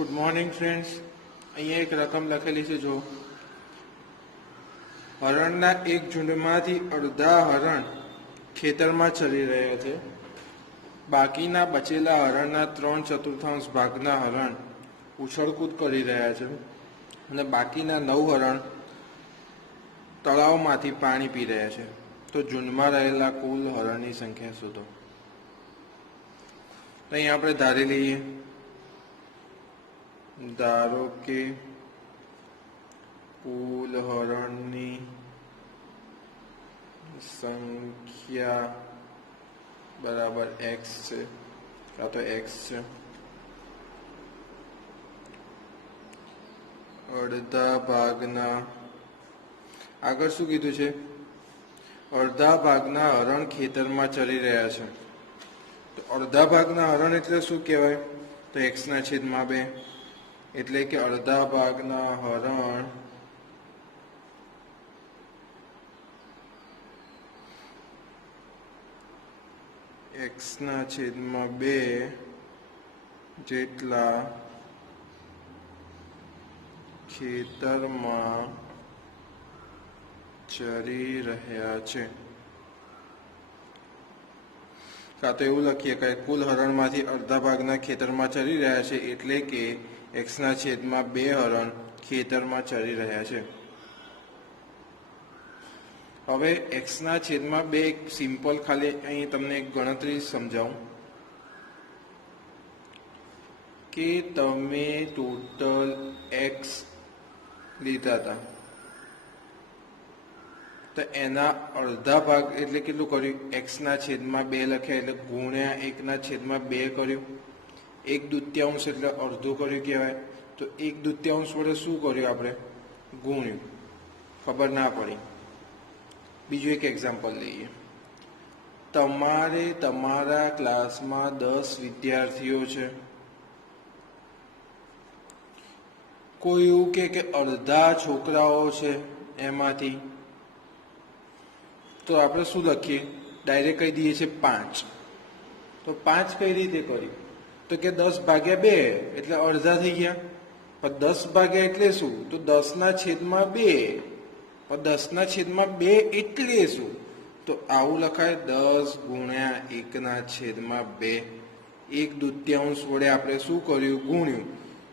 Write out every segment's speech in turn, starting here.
Good morning friends. અહીંયા એક રકમ લખેલી છે. જો હરણના એક ઝુંડમાંથી અડધા હરણ ખેતરમાં ચરી રહ્યા છે. બાકીના બચેલા હરણના 3/4 ભાગના હરણ ઉછળકૂદ કરી રહ્યા છે અને બાકીના 9 હરણ તળાવમાંથી પાણી પી રહ્યા છે. તો ઝુંડમાં રહેલા કુલ હરણની સંખ્યા શોધો. અહીં આપણે ધારી લઈએ. ધારો કે કુલ હરણની સંખ્યા બરાબર x છે, કાં તો x છે. અડધા ભાગના, આગળ શું કીધું છે? અડધા ભાગના હરણ ખેતરમાં ચરી રહ્યા છે. તો અડધા ભાગના હરણ એટલે શું કહેવાય? તો x/2, એટલે કે અડધા ભાગના હરણ x/2 જેટલા ખેતરમાં ચરી રહ્યા છે. કાં તો એવું લખીએ કે કુલ હરણમાંથી અડધા ભાગના ખેતરમાં ચરી રહ્યા છે, એટલે કે x/2 હરણ ખેતરમાં ચરી રહ્યા છે. હવે x/2 એક સિમ્પલ, ખાલી અહીં તમને એક ગણતરી સમજાવું કે તમે ટોટલ x લીધા હતા, તો એના અડધા ભાગ એટલે કેટલું કર્યું? x/2 લખ્યા એટલે ગુણ્યા 1/2 કર્યું. 1/2 એટલે અડધું કર્યું કહેવાય. તો 1/2 વડે શું કર્યું? આપણે ગુણ્યું. ખબર ના પડી. બીજું એક એક્ઝામ્પલ લઈએ. તમારે તમારા ક્લાસમાં 10 વિદ્યાર્થીઓ છે. કોઈ એવું કે અડધા છોકરાઓ છે એમાંથી, તો આપણે શું લખીએ? ડાયરેક્ટ કહી દઈએ છીએ 5. તો 5 કઈ રીતે કર્યું? તો કે 10/2 એટલે અડધા થઈ ગયા. પણ 10 એટલે શું? તો 10/2. પણ 10/2 એટલે શું? તો આવું લખાય 10 ગુણ્યા 1/2. 1/2 વડે આપણે શું કર્યું? ગુણ્યું.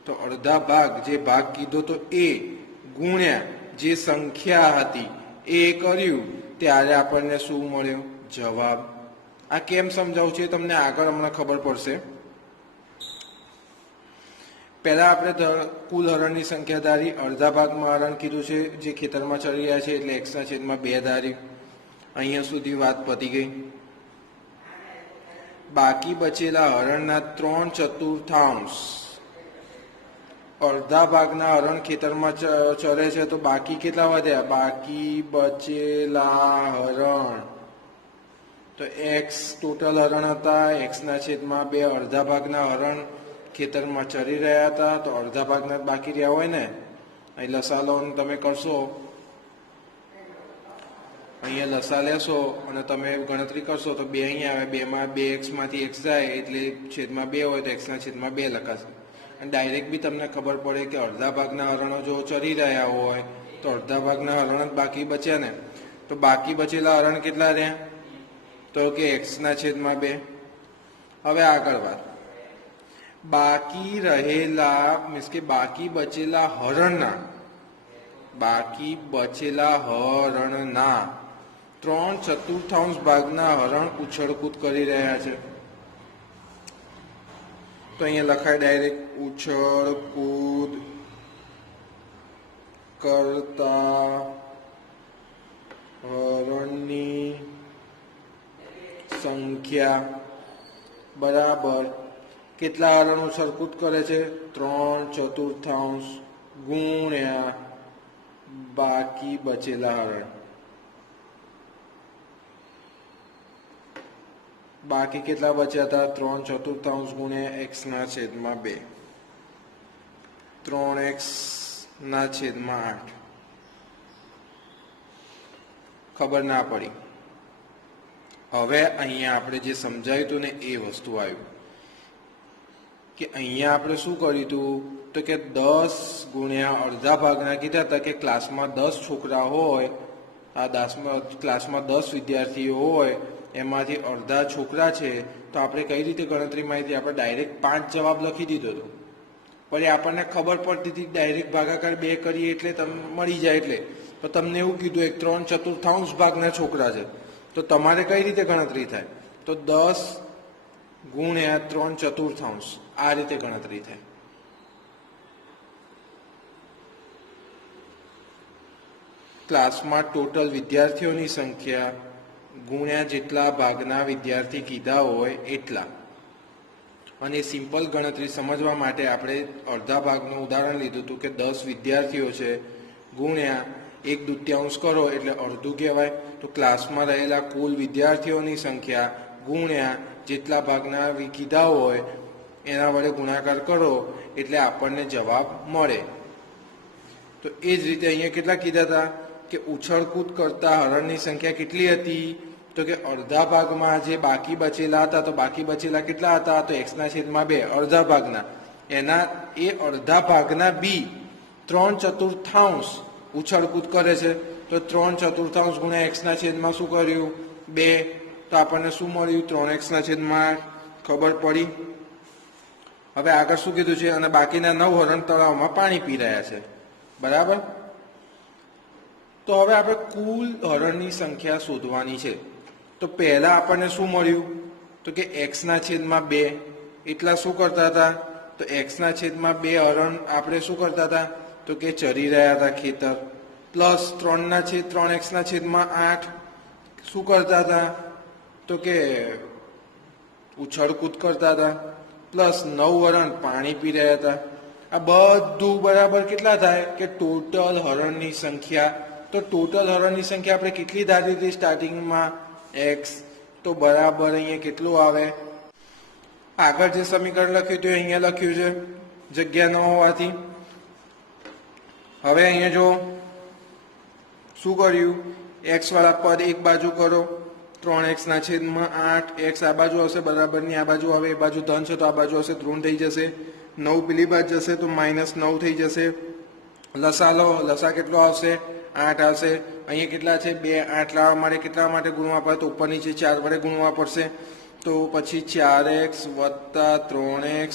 તો અડધા ભાગ, જે ભાગ કીધો તો એ ગુણ્યા જે સંખ્યા હતી એ કર્યું, ત્યારે આપણને શું મળ્યો? જવાબ. આ કેમ સમજાવું છે તમને આગળ હમણાં ખબર પડશે. પહેલા આપણે કુલ હરણની સંખ્યા ધારી, અડધા ભાગમાં હરણ કીધું છે જે ખેતરમાં ચરી રહ્યા છે, એટલે x/2 ધારી. અહીંયા સુધી વાત પતી ગઈ. બાકી બચેલા હરણના 3/4 અડધા ભાગના હરણ ખેતરમાં ચરે છે, તો બાકી કેટલા વધ્યા? બાકી બચેલા હરણ, તો x ટોટલ હરણ હતા. x/2 અડધા ભાગના હરણ ખેતરમાં ચરી રહ્યા હતા, તો અડધા ભાગના બાકી રહ્યા હોય ને. અહીં લસા લો તમે કરશો, અહીંયા લસા લેશો અને તમે ગણતરી કરશો તો 2 અહીંયા આવે. 2માં 2x માંથી x જાય એટલે છેદમાં 2 હોય તો x/2 લખાશે. અને ડાયરેક્ટ બી તમને ખબર પડે કે અડધા ભાગના હરણો જો ચરી રહ્યા હોય તો અડધા ભાગના હરણ જ બાકી બચ્યા ને. તો બાકી બચેલા હરણ કેટલા રહ્યા? તો કે x/2. હવે આગળ વાત. બાકી રહેલા, મીન્સ કે બાકી બચેલા હરણના 3/4 ભાગના હરણ ઉછળકૂદ કરી રહ્યા છે. તો અહીંયા લખાય ડાયરેક્ટ ઉછળકૂદ કરતા હરણની સંખ્યા બરાબર કેટલા હરણ ઉછળકૂદ કરે છે? 3/4 ગુણ્યા બાકી બચેલા હરણ. બાકી કેટલા બચ્યા હતા? 3/4 ગુણ્યા x/2. 3x/8. ખબર ના પડી. હવે અહીંયા આપણે જે સમજાવ્યું હતું ને એ વસ્તુ આવ્યું. કે અહીંયા આપણે શું કર્યું હતું તો કે 10 ગુણ્યા અડધા ભાગના કીધા હતા કે ક્લાસમાં 10 છોકરા હોય, આ ક્લાસમાં 10 વિદ્યાર્થીઓ હોય, એમાંથી અડધા છોકરા છે, તો આપણે કઈ રીતે ગણતરીમાં આવી? આપણે ડાયરેક્ટ 5 જવાબ લખી દીધો હતો, પણ એ આપણને ખબર પડતી હતી ડાયરેક્ટ ભાગાકાર 2 કરીએ એટલે તમને મળી જાય. એટલે તો તમને એવું કીધું એક 3/4 ભાગના છોકરા છે, તો તમારે કઈ રીતે ગણતરી થાય? તો 10 ગુણ્યા 3/4 આ રીતે ગણતરી થાય. ક્લાસમાં ટોટલ વિદ્યાર્થીઓની સંખ્યા ગુણ્યા જેટલા ભાગના વિદ્યાર્થી કીધા હોય એટલા. અને સિમ્પલ ગણતરી સમજવા માટે આપણે અડધા ભાગનું ઉદાહરણ લીધું હતું કે 10 વિદ્યાર્થીઓ છે ગુણ્યા 1/2 કરો એટલે અડધું કહેવાય. તો ક્લાસમાં રહેલા કુલ વિદ્યાર્થીઓની સંખ્યા ગુણ્યા જેટલા ભાગના કીધા હોય એના વડે ગુણાકાર કરો એટલે આપણને જવાબ મળે. તો એ જ રીતે અહીંયા કેટલા કીધા હતા કે ઉછળકૂદ કરતા હરણની સંખ્યા કેટલી હતી? તો કે અડધા ભાગમાં જે બાકી બચેલા હતા, તો બાકી બચેલા કેટલા હતા? તો x/2 અડધા ભાગના, એના એ અડધા ભાગના બી 3/4 ઉછળકૂદ કરે છે, તો 3/4 ગુણ્યા x/2 શું કર્યું? 2. તો આપણને શું મળ્યું? 3x/2 ખબર પડી. હવે આગળ શું કીધું છે? અને બાકીના 9 હરણ તળાવમાં પાણી પી રહ્યા છે. બરાબર. તો હવે આપણે કુલ હરણની સંખ્યા શોધવાની છે. તો પહેલા આપણને શું મળ્યું? તો કે x/2 એટલા શું કરતા હતા? તો x/2 હરણ આપણે શું કરતા હતા? તો કે ચરી રહ્યા હતા ખેતર. પ્લસ 3/3x/8 શું કરતા હતા? તો કે ઉછળકૂદ કરતા હતા. પ્લસ 9 હરણ પાણી પી રહ્યા હતા. આ બધું બરાબર કેટલા થાય? કે ટોટલ હરણની સંખ્યા. તો ટોટલ હરણની સંખ્યા આપણે કેટલી ધારી હતી સ્ટાર્ટિંગમાં? x. તો બરાબર અહીંયા કેટલું આવે? આગળ જે સમીકરણ લખ્યું હતું અહીંયા લખ્યું છે, જગ્યા ન હોવાથી. હવે અહીંયા જો શું કર્યું? x વાળા પદ એક બાજુ કરો, 3x/8. x આ બાજુ હશે બરાબરની આ બાજુ આવે, એ બાજુ ધન છે તો આ બાજુ હશે ઋણ થઈ જશે. 9 પેલી બાજુ જશે તો -9 થઈ જશે. લસા લો, લસા કેટલો આવશે? 8 આવશે. અહીંયા કેટલા છે? 2. 8 લાવવા માટે કેટલા માટે ગુણવા પડે? તો ઉપર નીચે 4 વડે ગુણવા પડશે. તો પછી 4x + 3x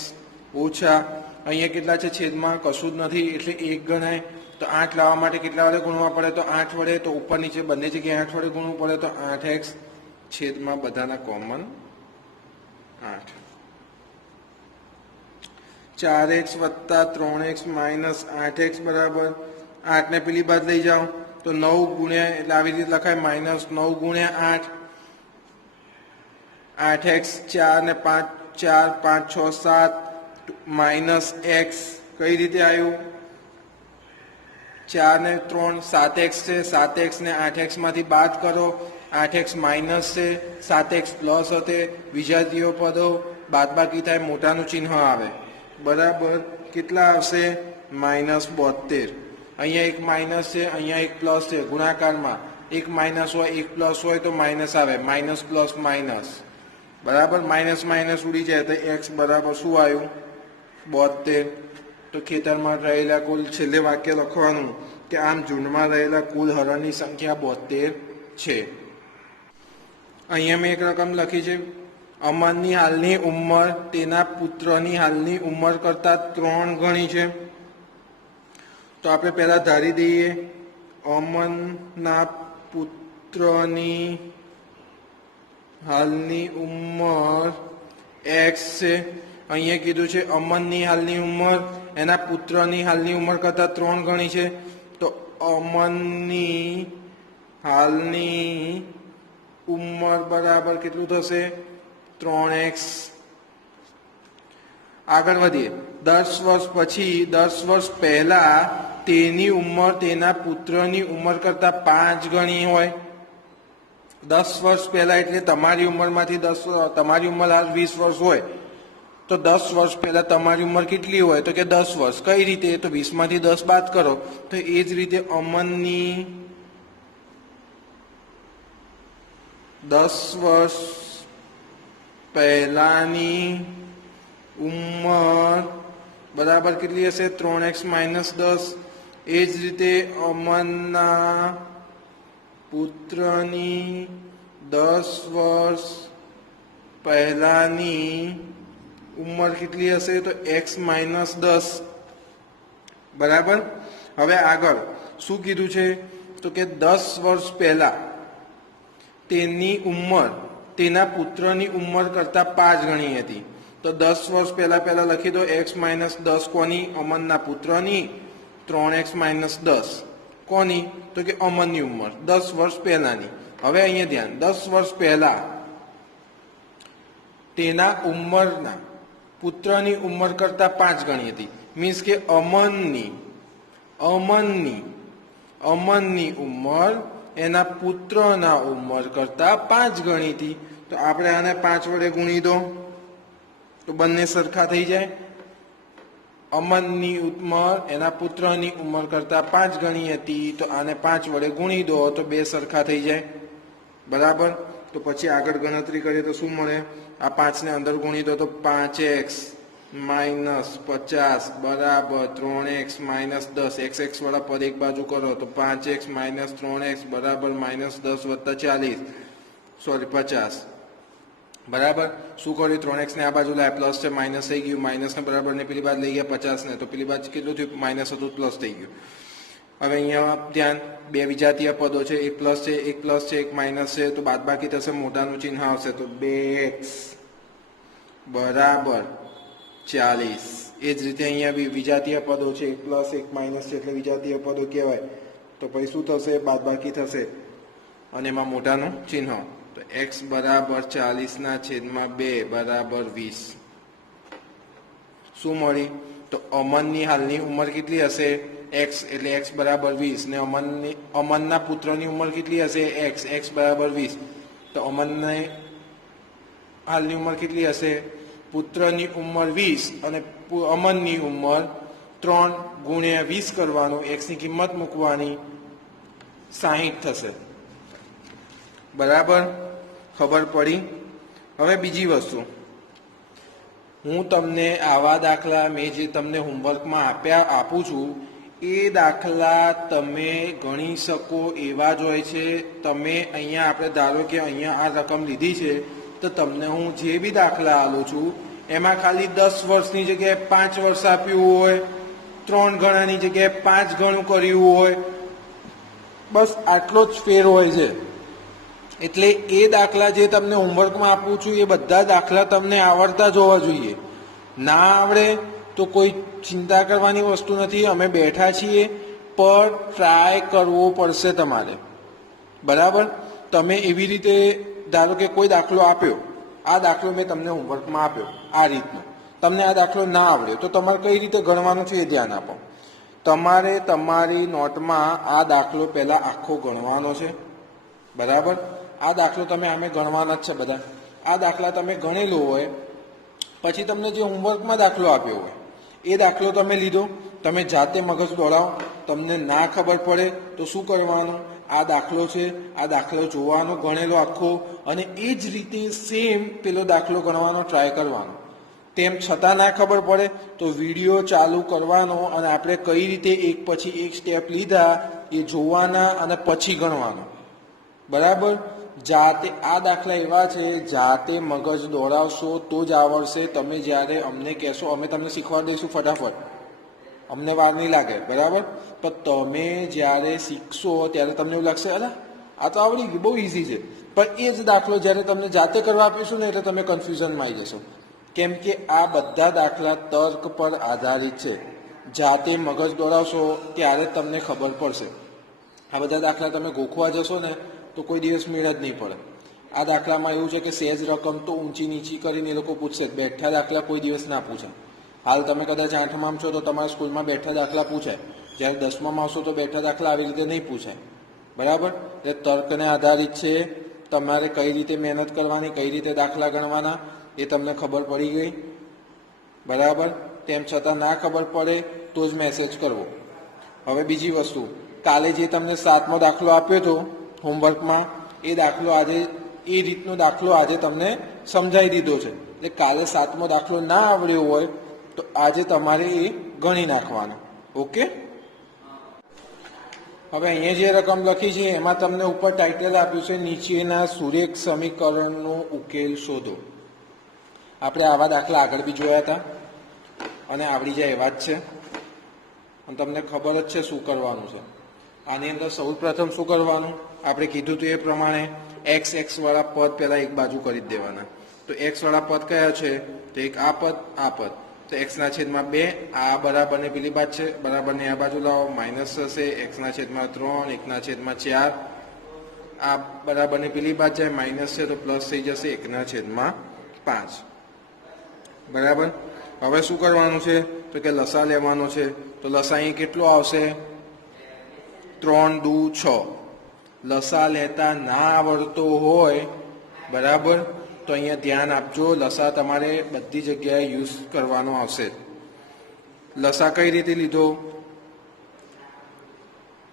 ઓછા અહીંયા કેટલા છે? છેદમાં કશું જ નથી એટલે 1 ગણાય. તો 8 લાવવા માટે કેટલા વડે ગુણવા પડે? તો 8 વડે. તો ઉપર નીચે બંને જગ્યાએ 8 વડે ગુણવું પડે. તો 8x છેદમાં બધાના કોમન 8. 4x + 3x - 8x બરાબર 8 ને પેલી બાદ લઈ જાઓ તો 9 ગુણ્યા એટલે આવી રીતે લખાય -9 ગુણ્યા 8. 8x 4 ને 5 4 5 6 7 -x કઈ રીતે આવ્યું? 4 ને 3 7x છે, 7x ને 8x માંથી બાદ કરો. 8x માઇનસ છે, 7x પ્લસ હતે. વિજાતીય પદો બાદબાકી થાય, મોટાનું ચિહ્ન આવે. બરાબર કેટલા આવશે? -72. અહીંયા એક માઇનસ છે, અહીંયા એક પ્લસ છે. ગુણાકારમાં એક માઇનસ હોય એક પ્લસ હોય તો માઇનસ આવે. માઇનસ પ્લસ માઇનસ બરાબર. માઇનસ માઇનસ ઉડી જાય તો x બરાબર શું આવ્યું? 72. તો ખેતરમાં રહેલા કુલ છેલ્લે વાક્ય લખવાનું કે આમ ઝુંડમાં રહેલા કુલ હરણની સંખ્યા 72 છે. અહીંયા મેં એક રકમ લખી છે. અમનની હાલની ઉંમર તેના પુત્રની હાલની ઉંમર કરતાં 3 ગણી છે. તો આપણે પહેલા ધારી દઈએ અમનના પુત્રની હાલની ઉંમર x છે. અહીંયા કીધું છે અમનની હાલની ઉંમર એના પુત્રની હાલની ઉંમર કરતાં 3 ગણી છે. તો અમનની હાલની ઉંમર બરાબર કેટલું થશે? 3x. આગળ વધીએ. 10 વર્ષ પછી 10 વર્ષ પહેલા તેની ઉંમર તેના પુત્રની ઉંમર કરતાં 5 ગણી હોય. 10 વર્ષ પહેલા એટલે તમારી ઉંમરમાંથી 10, તમારી ઉંમર હાલ 20 વર્ષ હોય તો 10 વર્ષ પહેલા તમારી ઉંમર કેટલી હોય? તો કે 10 વર્ષ. કઈ રીતે? તો 20 માંથી 10 બાદ કરો. તો એ જ રીતે અમનની 10 વર્ષ પહેલાની ઉંમર બરાબર કેટલી હશે 3x - 10. એ જ રીતે અમનના પુત્રની 10 વર્ષ પહેલાની ઉંમર કેટલી હશે તો x - 10. બરાબર. હવે આગળ શું કીધું છે તો કે 10 વર્ષ પહેલા તેની ઉંમર તેના પુત્રની ઉંમર કરતા 5 ગણી હતી. તો 10 વર્ષ પહેલા લખી દો x - 10 કોની અમનના પુત્રની 3x - 10 કોની તો કે અમનની ઉંમર 10 વર્ષ પહેલાની. હવે અહીંયા ધ્યાન 10 વર્ષ પહેલા તેના ઉંમરના પુત્રની ઉંમર કરતા 5 ગણી હતી. મીન્સ કે અમનની ઉંમર એના પુત્રના ઉંમર કરતા 5 ગણી હતી. તો આપણે આને 5 વડે ગુણી દો તો બંને સરખા થઈ જાય. અમનની ઉંમર એના પુત્રની ઉંમર કરતા 5 ગણી હતી તો આને 5 વડે ગુણી દો તો બે સરખા થઈ જાય. બરાબર. તો પછી આગળ ગણતરી કરીએ તો શું મળે? આ 5 ને અંદર ગુણી દો તો 5x - 50 બરાબર 3x - 10. x વાળા પદ એક બાજુ કરો તો 5x - 3x બરાબર -10 + 40 સોરી 50. બરાબર. શું કર્યું? 3x ને આ બાજુ લાયા પ્લસ છે માઇનસ થઈ ગયું. માઇનસ ને બરાબર ને પેલી બાજુ લઈ ગયા 50 ને તો પેલી બાજુ કેટલું થયું? માઇનસ હતું પ્લસ થઈ ગયું. હવે અહીંયા ધ્યાન બે વિજાતીય પદો છે. એક પ્લસ છે એક માઇનસ છે તો બાદબાકી થશે મોટાનું ચિહ્ન આવશે તો 2x બરાબર 40. એ જ રીતે અહીંયા બી વિજાતીય પદો છે. એક પ્લસ એક માઇનસ છે એટલે વિજાતીય પદો કહેવાય. તો પછી શું થશે? બાદબાકી થશે અને એમાં મોટાનું ચિહ્ન તો x બરાબર 40/2 બરાબર 20. શું મળી? તો અમનની હાલની ઉંમર કેટલી હશે? x એટલે x બરાબર 20 ને અમનના પુત્રની ઉંમર કેટલી હશે? x બરાબર 20. તો અમનની હાલની ઉંમર કેટલી હશે? પુત્રની ઉંમર 20 અને અમનની ઉંમર 3 × 20 કરવાનું. x ની કિંમત મૂકવાની 60 થશે. બરાબર. ખબર પડી? હવે બીજી વસ્તુ, હું તમને આવા દાખલા મેં જે તમને હોમવર્કમાં આપું છું એ દાખલા તમે ગણી શકો એવા જ હોય છે. તમે અહીંયા આપણે ધારો કે અહીંયા આ રકમ લીધી છે તો તમને હું જે બી દાખલા આપું છું એમાં ખાલી 10 વર્ષની જગ્યાએ 5 વર્ષ આપ્યું હોય, 3 ગણાની જગ્યાએ 5 ગણું કર્યું હોય, બસ આટલો જ ફેર હોય છે. એટલે એ દાખલા જે તમને હોમવર્કમાં આપું છું એ બધા દાખલા તમને આવડતા જ હોવા જોઈએ. ના આવડે તો કોઈ ચિંતા કરવાની વસ્તુ નથી. અમે બેઠા છીએ પર ટ્રાય કરવો પડશે તમારે. બરાબર. તમે એવી રીતે ધારો કે કોઈ દાખલો આપ્યો, આ દાખલો મેં તમને હોમવર્કમાં આપ્યો આ રીતનો, તમને આ દાખલો ના આવડ્યો તો તમારે કઈ રીતે ગણવાનું છે એ ધ્યાન આપો. તમારે તમારી નોટમાં આ દાખલો પહેલાં આખો ગણવાનો છે. બરાબર. આ દાખલો તમે આમે ગણવાના જ છે બધા. આ દાખલા તમે ગણેલો હોય પછી તમને જે હોમવર્કમાં દાખલો આપ્યો હોય એ દાખલો તમે લીધો, તમે જાતે મગજ દોડાવો. તમને ના ખબર પડે તો શું કરવાનું? આ દાખલો છે, આ દાખલો જોવાનો ગણેલો આખો અને એ જ રીતે સેમ પેલો દાખલો ગણવાનો ટ્રાય કરવાનો. તેમ છતાં ના ખબર પડે તો વિડીયો ચાલુ કરવાનો અને આપણે કઈ રીતે એક પછી એક સ્ટેપ લીધા એ જોવાના અને પછી ગણવાનો. બરાબર. જાતે આ દાખલા એવા છે જાતે મગજ દોડાવશો તો જ આવડશે. તમે જ્યારે અમને કહેશો અમે તમને શીખવાડી દઈશું ફટાફટ, અમને વાર નહીં લાગે. બરાબર. પણ તમે જ્યારે શીખશો ત્યારે તમને એવું લાગશે અલા આ તો આવડી ગયું, બહુ ઇઝી છે. પણ એ જ દાખલો જ્યારે તમને જાતે કરવા આપીશું ને એટલે તમે કન્ફ્યુઝનમાં આવી જશો. કેમ કે આ બધા દાખલા તર્ક પર આધારિત છે. જાતે મગજ દોડાવશો ત્યારે તમને ખબર પડશે. આ બધા દાખલા તમે ગોખવા જશો ને તો કોઈ દિવસ મેળ જ નહીં પડે. આ દાખલામાં એવું છે કે સહેજ રકમ તો ઊંચી નીચી કરીને એ લોકો પૂછશે. બેઠા દાખલા કોઈ દિવસ ના પૂછે. હાલ તમે કદાચ 8માં છો તો તમારા સ્કૂલમાં બેઠા દાખલા પૂછાય. જ્યારે 10માં આવશો તો બેઠા દાખલા આવી રીતે નહીં પૂછાય. બરાબર. એટલે તર્કને આધારિત છે. તમારે કઈ રીતે મહેનત કરવાની, કઈ રીતે દાખલા ગણવાના એ તમને ખબર પડી ગઈ. બરાબર. તેમ છતાં ના ખબર પડે તો જ મેસેજ કરવો. હવે બીજી વસ્તુ, કાલે જે તમને 7મો દાખલો આપ્યો હતો હોમવર્કમાં એ દાખલો આજે એ રીતનો દાખલો આજે તમને સમજાવી દીધો છે. એટલે કાલે 7મો દાખલો ના આવડ્યો હોય તો આજે તમારે એ ગણી નાખવાનો. ઓકે. હવે અહીંયા જે રકમ લખી છે એમાં તમને ઉપર ટાઇટલ આપ્યું છે નીચેના સુરેખ સમીકરણનો ઉકેલ શોધો. આપણે આવા દાખલા આગળ બી જોયા હતા અને આવડી જાય એવા જ છે અને તમને ખબર જ છે શું કરવાનું છે. આની અંદર સૌ પ્રથમ શું કરવાનું, આપણે કીધું હતું એ પ્રમાણે એક્સ વાળા પદ પહેલા એક બાજુ કરી જ દેવાના. તો એક્સ વાળા પદ કયા છે? તો એક આ પદ, આ પદ. તો એક્સના છેદમાં 2, આ બરાબરને પેલી બાજુ છે, બરાબરને આ બાજુ લાવો, માઇનસ થશે. એક્સના છેદમાં 3, એકના છેદમાં 4, આ બરાબરને પેલી બાજુ જાય, માઇનસ છે તો પ્લસ થઈ જશે, એકના છેદમાં 5. બરાબર. હવે શું કરવાનું છે? તો કે લસા લેવાનો છે. તો લસા અહીં કેટલો આવશે? 3 દુ 6. લસા લેતા ના આવડતો હોય, બરાબર, તો અહીંયા ધ્યાન આપજો, લસા તમારે બધી જગ્યાએ યુઝ કરવાનો આવશે. લસા કઈ રીતે લીધો?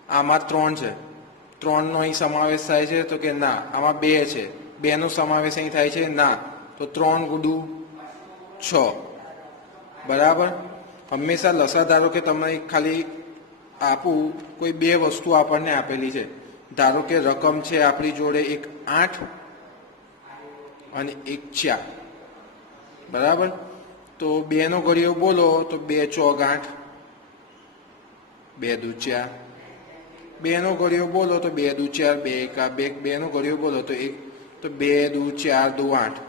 આમાં 3 છે, 3નો અહીં સમાવેશ થાય છે? તો કે ના. આમાં 2 છે, 2નો સમાવેશ અહીં થાય છે? ના. તો 3 ગુડુ 6. બરાબર. હંમેશા લસા, ધારો કે તમને ખાલી આપું, કોઈ 2 વસ્તુ આપણને આપેલી છે. ધારો કે રકમ છે આપણી જોડે એક 8 અને એક 4. બરાબર. તો 2નો ઘડિયો બોલો તો 2 ચોક 8, 2 દુ 4. 2નો ઘડિયો બોલો તો 2 દુ 4, 2 એકા 2. 2નો ઘડિયો બોલો તો 2 દુ 4 દુ 8.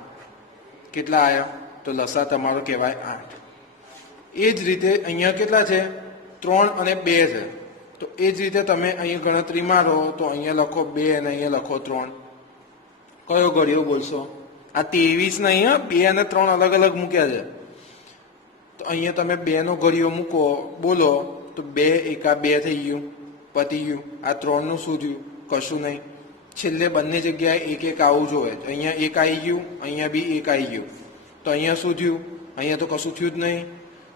કેટલા આવ્યા? તો લસા તમારો કહેવાય 8. એ જ રીતે અહીંયા કેટલા છે? 3 અને 2 છે. તો એ જ રીતે તમે અહીંયા ગણતરી મારો તો અહીંયા લખો 2 અને અહીંયા લખો 3. કયો ઘડિયો બોલશો? આ 23 ને અહીંયા 2 અને 3 અલગ અલગ મૂક્યા છે. તો અહીંયા તમે 2નો ઘડિયો મૂકો, બોલો તો 2 એકા 2 થઈ ગયું, પતી ગયું. આ 3નું શું થયું? કશું નહીં. છેલ્લે બંને જગ્યાએ એક એક આવવું જોઈએ. અહીંયા એક આવી ગયું, અહીંયા બી એક આવી ગયું. તો અહીંયા શું થયું? અહીંયા તો કશું થયું જ નહીં.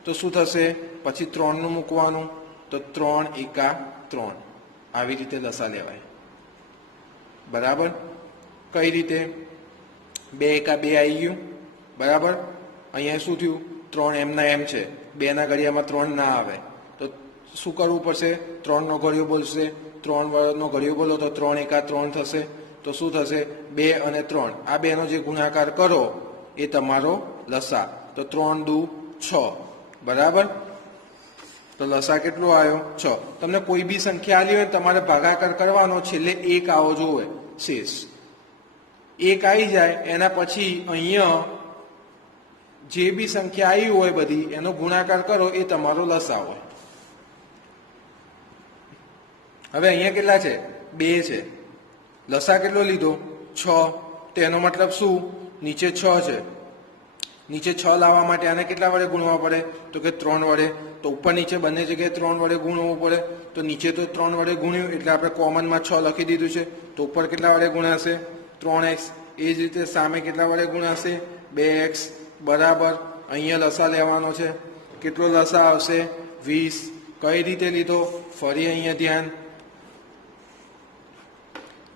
તો શું થશે? પછી 3નું મૂકવાનું. તો 3 એકા 3. આવી રીતે લસા લેવાય. બરાબર. કઈ રીતે? 2 એકા 2 આવી ગયું. બરાબર. અહીંયા શું થયું? 3 એમના એમ છે, 2ના ઘડિયામાં 3 ના આવે. તો શું કરવું પડશે? 3નો ઘડિયો બોલશે. 3નો ઘડિયો બોલો તો 3 એકા 3 થશે. તો શું થશે? 2 અને 3, આ બેનો જે ગુણાકાર કરો એ તમારો લસા. તો 3 દુ 6. બરાબર. તો લસા કેટલો આવ્યો? 6. તમને કોઈ બી સંખ્યા આલી હોય તમારે ભાગાકાર કરવાનો, છેલ્લે 1 આવો જોવે શેષ. 1 આવી જાય એના પછી અહીંયા જે બી સંખ્યા આવી હોય બધી એનો ગુણાકાર કરો એ તમારો લસા હોય. હવે અહીંયા કેટલા છે? 2 છે. લસા કેટલો લીધો? 6. તો એનો મતલબ શું? નીચે 6 છે. નીચે 6 લાવવા માટે આને કેટલા વડે ગુણવા પડે? તો કે 3 વડે. તો ઉપર નીચે બંને જગ્યાએ 3 વડે ગુણવું પડે. તો નીચે તો 3 વડે ગુણ્યું એટલે આપણે કોમનમાં 6 લખી દીધું છે. તો ઉપર કેટલા વડે ગુણાશે? 3x. એ જ રીતે સામે કેટલા વડે ગુણાશે? 2x. બરાબર. અહીંયા લસા લેવાનો છે. કેટલો લસા આવશે? 20. કઈ રીતે લીધો? ફરી અહીંયા ધ્યાન.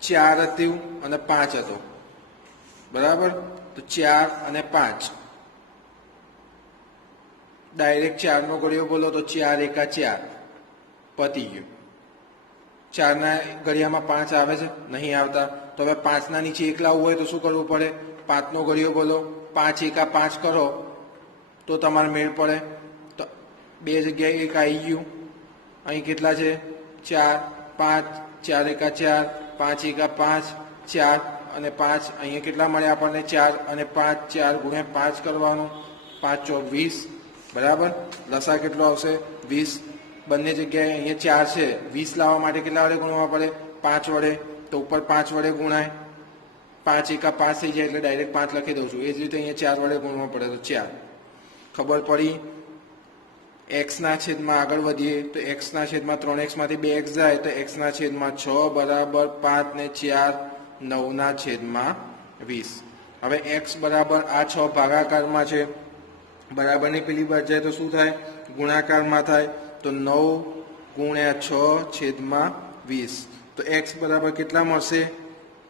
4 હતું અને 5 હતો. બરાબર. તો 4 અને 5. ડાયરેક્ટ 4નો ઘડિયો બોલો તો 4 એકા 4, પતી ગયું. 4ના ઘડિયામાં 5 આવે છે? નહીં આવતા. તો હવે 5ના નીચે 1 લાવવું હોય તો શું કરવું પડે? 5નો ઘડિયો બોલો, 5 એકા 5 કરો તો તમારે મેળ પડે. તો 2 જગ્યાએ 1 આવી ગયું. અહીં કેટલા છે? 4, 5, 4 એકા 4, 5 એકા 5, 4 અને 5. અહીંયા કેટલા મળે આપણને? 4 અને 5. 4 ગુણ્યા 5 કરવાનું. 5 ચોક 20. બરાબર. લસા કેટલો આવશે? 20. બંને જગ્યાએ અહીંયા 4 છે, 20 લાવવા માટે કેટલા વડે ગુણવા પડે? 5 વડે. તો ઉપર 5 વડે ગુણાય. 5 એકા 5 થઈ જાય એટલે ડાયરેક્ટ 5 લખી દઉં છું. એ જ રીતે અહીંયા 4 વડે ગુણવા પડે તો 4. ખબર પડી? એક્સના છેદમાં આગળ વધીએ તો એક્સના છેદમાં 3x માંથી 2x જાય તો એક્સના છેદમાં 6 બરાબર 5 ને 4 9ના છેદમાં 20. હવે એક્સ બરાબર આ 6 ભાગાકારમાં છે, બરાબરની પેલી બાજુ જાય તો શું થાય? ગુણાકારમાં થાય. તો 9 ગુણ્યા 6 છેદમાં 20. તો એક્સ બરાબર કેટલા મળશે?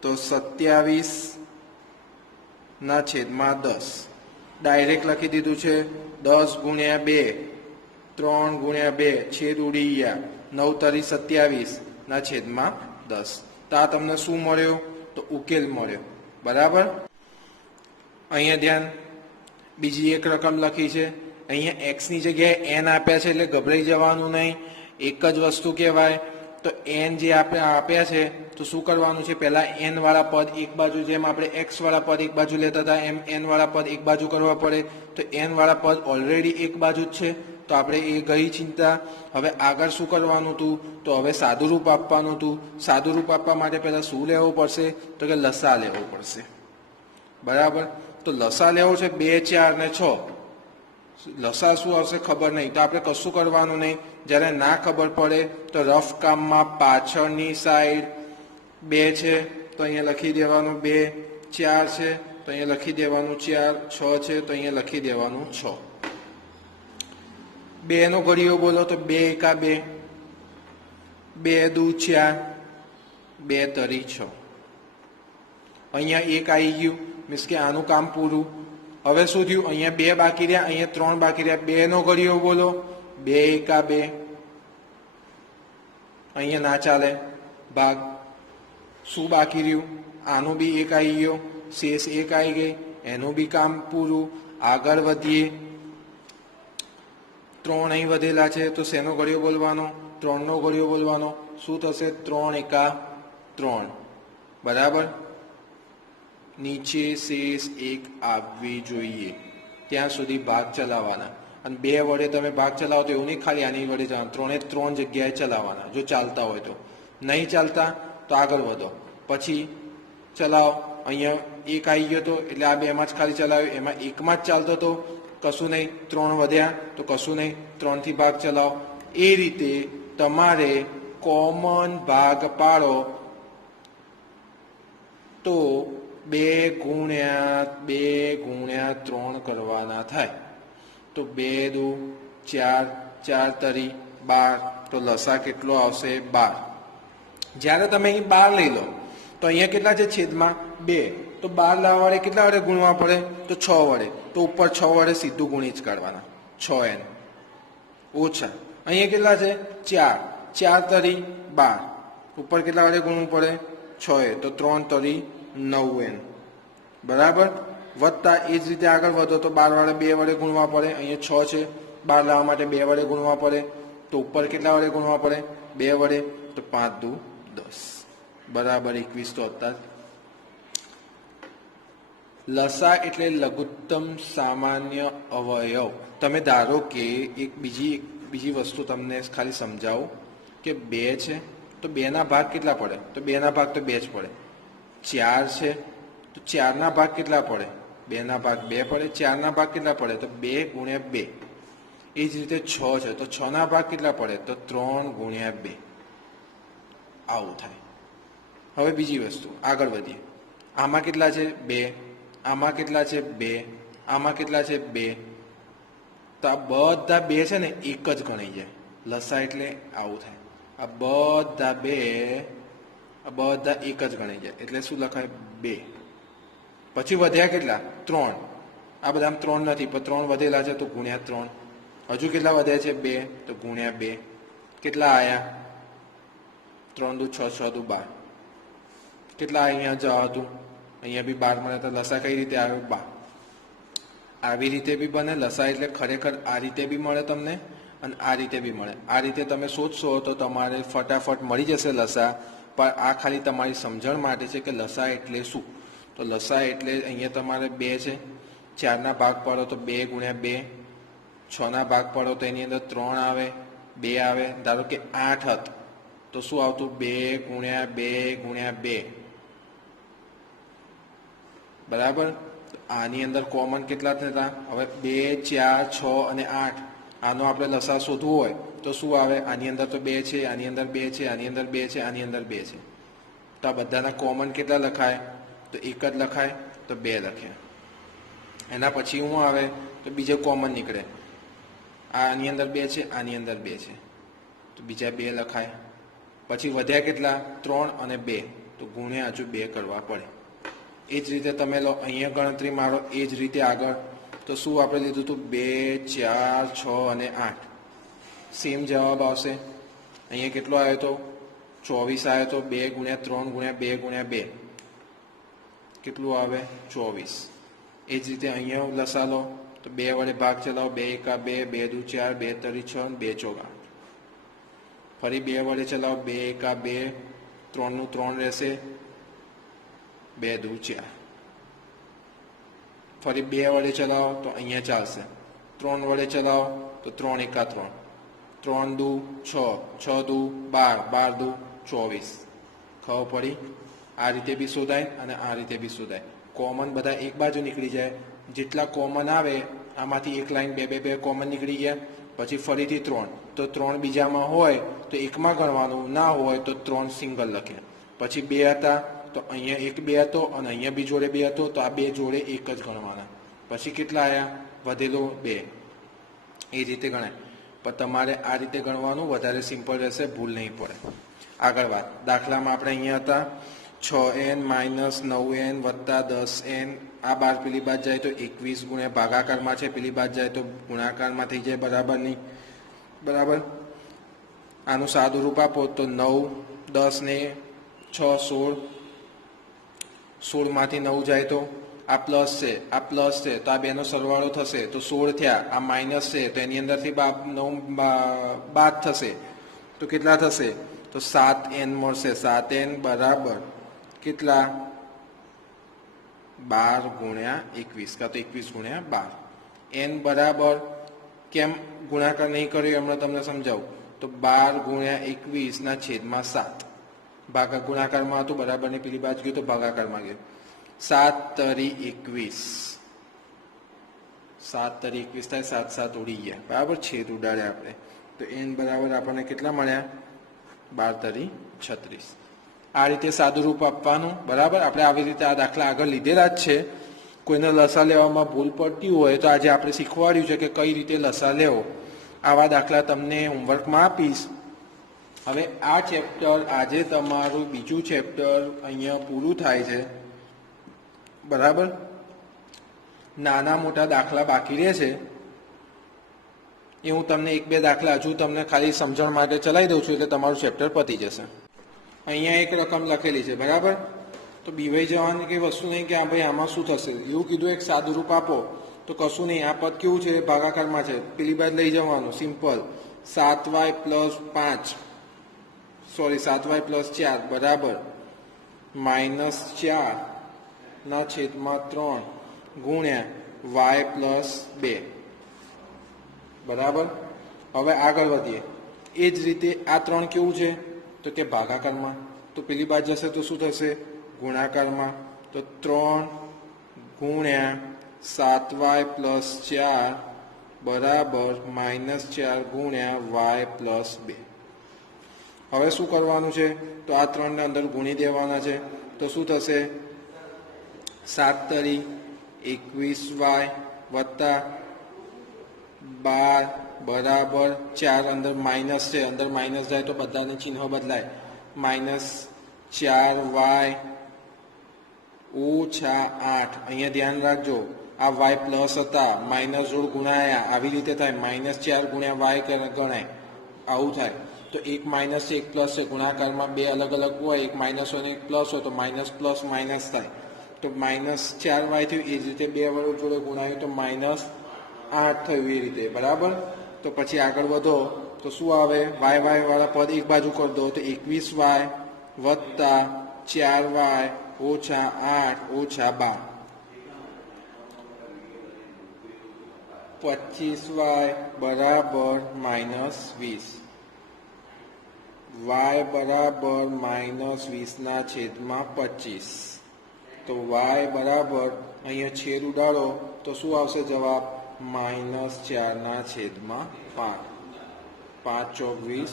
તો 27 ના છેદમાં 10 ડાયરેક્ટ લખી દીધું છે 10 ગુણ્યા 2 3 ગુણ્યા 2 છેદ ઉડી ગયા 9 તરી 27 ના છેદમાં 10 તો આ તમને શું મળ્યો તો ઉકેલ મળ્યો બરાબર અહીંયા ધ્યાન બીજી એક રકમ લખી છે અહીંયા x ની જગ્યાએ n આપ્યા છે એટલે ગભરાઈ જવાનું નહીં એક જ વસ્તુ કહેવાય તો n જે આપણે આપ્યા છે તો શું કરવાનું છે પહેલા n વાળા પદ એક બાજુ જેમ આપણે x વાળા પદ એક બાજુ લેતા હતા એમ n વાળા પદ એક બાજુ કરવા પડે તો n વાળા પદ ઓલરેડી એક બાજુ જ છે તો આપણે એ ગઈ ચિંતા હવે આગળ શું કરવાનું હતું તો હવે સાદુરૂપ આપવાનું હતું સાદુરૂપ આપવા માટે પહેલા શું લેવું પડશે તો કે લસા લેવો પડશે બરાબર તો લસા લેવો છે 2 4 ને 6 લસા શું આવશે ખબર નહીં તો આપણે કશું કરવાનું નહીં જ્યારે ના ખબર પડે તો રફ કામમાં પાછળની સાઈડ 2 છે તો અહીંયા લખી દેવાનું 2 4 છે તો અહીંયા લખી દેવાનું 4 6 છે તો અહીંયા લખી દેવાનું 6 2 નો ઘડીઓ બોલો તો 2 એકા 2 2 દુ 4 2 તરી 6 અહીંયા એક આવી ગયું મીન્સ કે આનું કામ પૂરું હવે શું થયું અહીંયા 2 બાકી રહ્યા અહીંયા 3 બાકી રહ્યા 2 નો ઘડીઓ બોલો 2 એકા 2 અહીંયા ના ચાલે ભાગ શું બાકી રહ્યું આનું બી એક આવી ગયો શેષ એક આવી ગઈ એનું બી કામ પૂરું આગળ વધીએ 3 અહીં વધેલા છે તો શેનો ઘડીઓ બોલવાનો 3 નો ઘડીઓ બોલવાનો શું થશે 3 એકા 3 બરાબર નીચે શેષ 1 આવવી જોઈએ ત્યાં સુધી ભાગ ચલાવવાના અને 2 વડે તમે ભાગ ચલાવો તો એવું નહીં ખાલી આની વડે જવાનું 3 જગ્યાએ ચલાવવાના જો ચાલતા હોય તો નહીં ચાલતા તો આગળ વધો પછી ચલાવો અહીંયા 1 આવી ગયો તો એટલે આ 2 માં જ ખાલી ચલાવ્યો એમાં 1 માં જ ચાલતો તો કશું નહીં 3 વધ્યા તો કશું નહીં 3 થી ભાગ ચલાવો એ રીતે તમારે કોમન ભાગ પાડો તો 2 ગુણ્યા 3 કરવાના થાય તો 2 દુ 4 4 તરી 12 તો લસા કેટલો આવશે 12 જ્યારે તમે અહીં 12 લઈ લો તો અહીંયા કેટલા છે છેદમાં 2 તો 12 લાવવા વડે કેટલા વડે ગુણવા પડે તો 6 વડે તો ઉપર 6 વડે સીધું ગુણી જ કાઢવાના 6n ઓછા અહીંયા કેટલા છે 4 4 તરી 12 ઉપર કેટલા વડે ગુણવું પડે 6 તો 3 તરી 9n બરાબર વધતા એ જ રીતે આગળ વધો તો 12 વડે 2 વડે ગુણવા પડે અહીંયા 6 છે 12 લાવવા માટે 2 વડે ગુણવા પડે તો ઉપર કેટલા વડે ગુણવા પડે 2 વડે તો 5 દુ 10 બરાબર 21 તો હતા લસા એટલે લઘુત્તમ સામાન્ય અવયવ તમે ધારો કે એક બીજી વસ્તુ તમને ખાલી સમજાવું કે 2 છે તો 2 ના ભાગ કેટલા પડે તો 2 ના ભાગ તો 2 જ પડે 4 છે તો 4 ના ભાગ કેટલા પડે 2 ના ભાગ 2 પડે 4 ના ભાગ કેટલા પડે તો 2 ગુણ્યા 2 એ જ રીતે 6 છે તો 6 ના ભાગ કેટલા પડે તો 3 ગુણ્યા 2 આવું થાય હવે બીજી વસ્તુ આગળ વધીએ આમાં કેટલા છે 2 આમાં કેટલા છે 2 આમાં કેટલા છે 2 તો આ બધા 2 છે ને એક જ ગણાઈ જાય લસા એટલે આવું થાય આ બધા એક જ ગણાઈ જાય એટલે શું લખાય 2 પછી વધ્યા કેટલા 3 આ બધા 3 નથી પણ 3 વધેલા છે તો ગુણ્યા 3 હજુ કેટલા વધ્યા છે 2 તો ગુણ્યા 2 કેટલા આયા 3 દુ 6 6 દુ 12 કેટલા અહીંયા જવા હતું અહીંયા બી 12 મળે તો લસા કઈ રીતે આવ્યો 12 આવી રીતે બી બને લસા એટલે ખરેખર આ રીતે બી મળે તમને અને આ રીતે બી મળે આ રીતે તમે શોધશો તો તમારે ફટાફટ મળી જશે લસા પણ આ ખાલી તમારી સમજણ માટે છે કે લસા એટલે શું તો લસા એટલે અહીંયા તમારે 2 છે 4 ના ભાગ પાડો તો 2 ગુણ્યા 2 6 ના ભાગ પાડો તો એની અંદર 3 આવે 2 આવે ધારો કે 8 હત તો શું આવતું 2 ગુણ્યા 2 ગુણ્યા 2 બરાબર આની અંદર કોમન કેટલા થતા હવે 2 4 6 અને 8 આનો આપણે લસા શોધવું હોય તો શું આવે આની અંદર તો 2 છે આની અંદર 2 છે આની અંદર 2 છે આની અંદર 2 છે તો આ બધાના કોમન કેટલા લખાય તો એક જ લખાય તો 2 લખ્યા એના પછી શું આવે તો બીજો કોમન નીકળે આની અંદર 2 છે આની અંદર 2 છે તો બીજા 2 લખાય પછી વધ્યા કેટલા 3 અને 2 તો ગુણ્યા હજુ 2 કરવા પડે એ જ રીતે તમે લો, અહીંયા ગણતરી મારો એ જ રીતે આગળ. તો શું આપણે લીધું હતું? 2, 4, 6 અને 8. સેમ જવાબ આવશે. અહીંયા કેટલો આવ્યો હતો? 24 આવ્યો હતો. 2 ગુણ્યા 3 ગુણ્યા 2 ગુણ્યા 2 કેટલું આવે? 24. એ જ રીતે અહીંયા લસા લો તો 2 વડે ભાગ ચલાવો. 2 એકા 2, 2 દુ 4, 2 તરી 6 અને 2 ચોક 8. ફરી 2 વડે ચલાવો. 2 એકા 2, 3 નું 3 રહેશે. 2 દુ 4. ફરી 2 વડે ચલાવો તો અહીંયા ચાલશે. 3 વડે ચલાવો તો 3 એકા 3, 3 દુ 6, 6 દુ 12, 12 દુ 24. ખબર પડી? આ રીતે બી શોધાય અને આ રીતે બી શોધાય. કોમન બધા એક બાજુ નીકળી જાય. જેટલા કોમન આવે આમાંથી એક લાઈન 2 2 2 કોમન નીકળી ગયા. પછી ફરીથી 3, તો 3 બીજામાં હોય તો એકમાં ગણવાનું, ના હોય તો 3 સિંગલ લખે. પછી 2 હતા તો અહીંયા 1 2 હતો અને અહીંયા બી જોડે 2 હતો, તો આ 2 જોડે 1 જ ગણવાના. પછી કેટલા આવ્યા? વધેલો 2. એ રીતે ગણાય. પણ તમારે આ રીતે ગણવાનું વધારે સિમ્પલ રહેશે, ભૂલ નહીં પડે. આગળ વાત. દાખલામાં આપણે અહીંયા હતા 6n - 9n વત્તા 10n. આ બાર પેલી બાદ જાય તો 21 ગુણ્યા ભાગાકારમાં છે, પેલી બાદ જાય તો ગુણાકારમાં થઈ જાય. બરાબર નહીં? બરાબર. આનું સાદું રૂપ આપો તો 9, 10 ને 6 16. 16 માંથી 9 જાય તો આ પ્લસ છે, આ પ્લસ છે, તો આ બેનો સરવાળો થશે તો 16 થયા. આ માઇનસ છે તો એની અંદરથી 9 બાદ થશે તો કેટલા થશે? તો 7n મળશે. 7n બરાબર કેટલા? 12 ગુણ્યા 21 કાં તો 21 ગુણ્યા 12. n બરાબર કેમ ગુણાકાર નહીં કર્યો હમણાં તમને સમજાવું. તો 12 ગુણ્યા 21 ના છેદમાં 7. ભાગા ગુણાકારમાં હતું, બરાબર ની પેલી બાજુ ગયું તો ભાગાકારમાં ગયું. 7 તરી 21. 7 તરી 21 થાય. 7 7 ઉડી ગયા. બરાબર, છેદ ઉડાડ્યા આપણે. તો n બરાબર આપણને કેટલા મળ્યા? 12 તરી 36. આ રીતે સાદું રૂપ આપવાનું. બરાબર. આપણે આવી રીતે આ દાખલા આગળ લીધેલા જ છે. કોઈને લસા લેવામાં ભૂલ પડતી હોય તો આજે આપણે શીખવાડ્યું છે કે કઈ રીતે લસા લેવો. આવા દાખલા તમને હોમવર્કમાં આપીશ. હવે આ ચેપ્ટર આજે તમારું બીજું ચેપ્ટર અહીંયા પૂરું થાય છે. બરાબર. નાના મોટા દાખલા બાકી રહે છે એ હું તમને 1 2 દાખલા હજુ તમને ખાલી સમજણ માટે ચલાવી દઉં છું એટલે તમારું ચેપ્ટર પતી જશે. અહીંયા એક રકમ લખેલી છે. બરાબર. તો બીવાઈ જવાની કંઈ વસ્તુ નહીં કે હા ભાઈ આમાં શું થશે. એવું કીધું એક સાદું રૂપ આપો તો કશું નહીં. આ પદ કેવું છે? ભાગાકારમાં છે. પેલી બાદ લઈ જવાનું. સિમ્પલ. 7y + 5 સોરી 7y + 4 બરાબર -4 ના છેદમાં 3 ગુણ્યા y + 2. બરાબર. હવે આગળ વધીએ. એ જ રીતે આ 3 કેવું છે? તો કે ભાગાકારમાં. તો પેલી બાજુ જશે તો શું થશે? ગુણાકારમાં. તો 3 ગુણ્યા 7y + 4 બરાબર -4 ગુણ્યા y + 2. હવે શું કરવાનું છે? તો આ 3 ને અંદર ગુણી દેવાના છે. તો શું થશે? 7 તરી 21y વત્તા 12 બરાબર 4. અંદર માઇનસ છે, અંદર માઇનસ જાય તો બધાને ચિહ્ન બદલાય. -4y ઓછા 8. અહીંયા ધ્યાન રાખજો, આ y પ્લસ હતા, માઇનસ જોડ ગુણાયા, આવી રીતે થાય. -4 ગુણ્યા y ગણાય, આવું થાય. તો એક માઇનસ છે, એક પ્લસ છે. ગુણાકારમાં 2 અલગ અલગ હોય, એક માઇનસ હોય ને એક પ્લસ હોય, તો માઇનસ પ્લસ માઇનસ થાય. તો -4y થયું. એ જ રીતે 2 વડે જોડે ગુણાયું તો -8 થયું. એ રીતે. બરાબર. તો પછી આગળ વધો તો શું આવે? y વાળા પદ એક બાજુ કરી દો તો 21y વત્તા 4y ઓછા 8 ઓછા 12. 25y બરાબર -20. y બરાબર -20 ના છેદમાં 25. તો y બરાબર અહીંયા છેદ ઉડાડો તો શું આવશે જવાબ? -4 ના છેદમાં 5. 5 ચોક 20,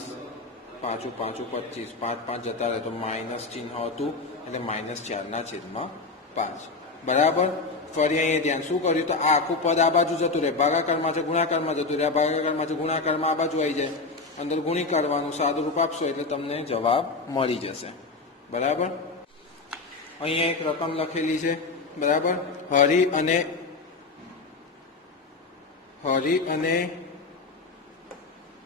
5 5 25, 5 5 જતા રહે તો માઇનસ ચિહ્ન હતું એટલે -4 ના છેદમાં 5. બરાબર. ફરી અહીંયા ધ્યાન શું કર્યું? તો આ આખું પદ આ બાજુ જતું રહે, ભાગાકારમાં છે ગુણાકારમાં જતું રહે, ભાગાકારમાં છે ગુણાકારમાં આ બાજુ આવી જાય. અંદર ગુણી કાઢવાનું, સાદું રૂપ આપશો એટલે તમને જવાબ મળી જશે. બરાબર. અહીંયા એક રકમ લખેલી છે, બરાબર. હરી અને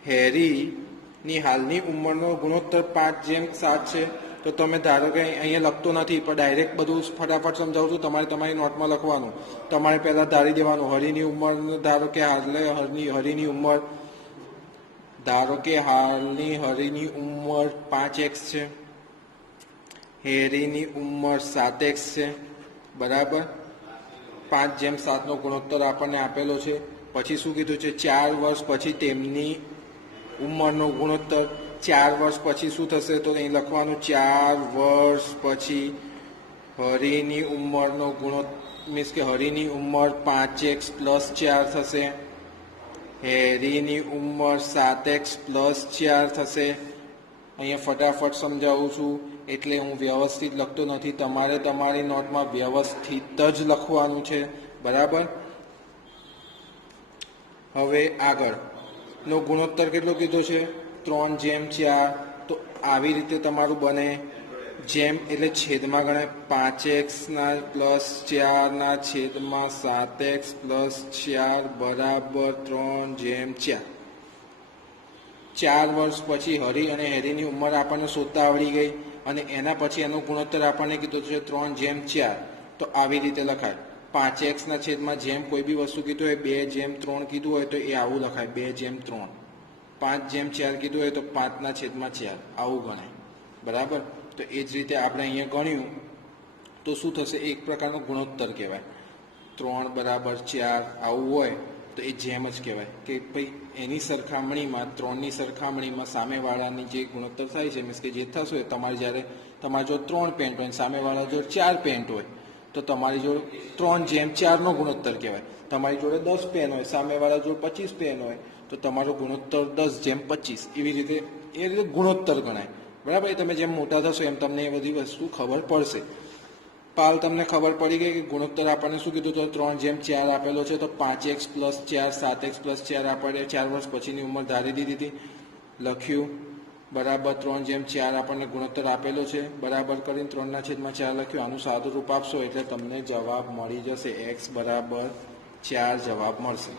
હેરીની હાલની ઉંમરનો ગુણોત્તર 5:7 છે. તો તમે ધારો કે અહીંયા લખતો નથી, પણ ડાયરેક્ટ બધું ફટાફટ સમજાવું છું. તમારે તમારી નોટમાં લખવાનું. તમારે પહેલા ધારી દેવાનું હરીની ઉંમર. ધારો કે હરીની ઉંમર હરીની ઉંમર 5x છે, હેરીની ઉંમર 7x છે, બરાબર. 5:7 નો ગુણોત્તર આપણને આપેલો છે. પછી શું કીધું છે? 4 વર્ષ પછી તેમની ઉંમરનો ગુણોત્તર. 4 વર્ષ પછી શું થશે? તો અહીં લખવાનું 4 વર્ષ પછી હરીની ઉંમરનો ગુણોત્તર, મીન્સ કે હરીની ઉંમર 5x + 4 થશે, હેરીની ઉંમર 7x + 4 થશે. અહીંયા ફટાફટ સમજાવું છું એટલે હું વ્યવસ્થિત લખતો નથી. તમારે તમારી નોટમાં વ્યવસ્થિત જ લખવાનું છે, બરાબર. હવે આગળનો ગુણોત્તર કેટલો કીધો છે? 3:4. તો આવી રીતે તમારું બને. જેમ એટલે છેદમાં ગણાય. 5x + 4 છેદમાં 7x + 4 બરાબર 3:4. 4 વર્ષ પછી હરી અને હેરીની ઉંમર આપણને શોધતા આવડી ગઈ, અને એના પછી એનો ગુણોત્તર આપણને કીધો છે 3:4. તો આવી રીતે લખાય. 5x છેદમાં જેમ કોઈ બી વસ્તુ કીધું હોય 2:3 કીધું હોય તો એ આવું લખાય 2:3. 5:4 કીધું હોય તો 5/4 આવું ગણાય, બરાબર. તો એ જ રીતે આપણે અહીંયા ગણ્યું તો શું થશે? એક પ્રકારનો ગુણોત્તર કહેવાય. 3 બરાબર 4 આવું હોય તો એ જેમ જ કહેવાય કે ભાઈ એની સરખામણીમાં 3ની સરખામણીમાં સામેવાળાની જે ગુણોત્તર થાય છે, મીન્સ કે જે થશે, જ્યારે તમારી જોડે 3 પેન્ટ હોય સામેવાળા જોડે 4 પેન્ટ હોય તો તમારી જોડે 3:4 નો ગુણોત્તર કહેવાય. તમારી જોડે 10 પેન હોય સામેવાળા જોડે 25 પેન હોય તો તમારો ગુણોત્તર 10:25. એવી રીતે ગુણોત્તર ગણાય, બરાબર. એ તમે જેમ મોટા થશો એમ તમને એ બધી વસ્તુ ખબર પડશે. પાલ તમને ખબર પડી ગઈ કે ગુણોત્તર આપણને શું કીધું? તો 3:4 આપેલો છે. તો 5x + 4 7x + 4 આપણે 4 વર્ષ પછીની ઉંમર ધારી દીધી હતી, લખ્યું, બરાબર. 3:4 આપણને ગુણોત્તર આપેલો છે, બરાબર કરીને 3/4 લખ્યું. આનું સાદું રૂપ આપશો એટલે તમને જવાબ મળી જશે. x બરાબર 4 જવાબ મળશે.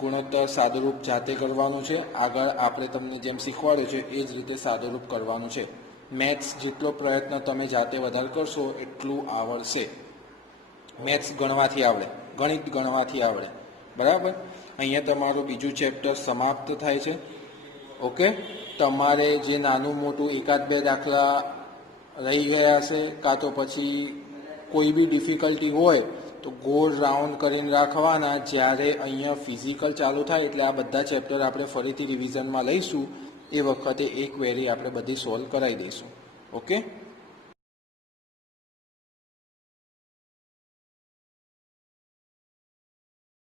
ગુણોત્તર સાદુરૂપ જાતે કરવાનું છે. આગળ આપણે તમને જેમ શીખવાડ્યું છે એ જ રીતે સાદુરૂપ કરવાનું છે. મેથ્સ જેટલો પ્રયત્ન તમે જાતે વધારે કરશો એટલું આવડશે. મેથ્સ ગણવાથી આવડે, ગણિત ગણવાથી આવડે, બરાબર. અહીંયા તમારું બીજું ચેપ્ટર સમાપ્ત થાય છે. ઓકે. તમારે જે નાનું મોટું 1-2 દાખલા રહી ગયા હશે, કાં તો પછી કોઈ બી ડિફિકલ્ટી હોય તો ગોળ રાઉન્ડ કરીને રાખવાના. જ્યારે અહીંયા ફિઝિકલ ચાલુ થાય એટલે આ બધા ચેપ્ટર આપણે ફરીથી રિવિઝનમાં લઈશું. એ વખતે એક ક્વેરી આપણે બધી સોલ્વ કરાવી દઈશું. ઓકે.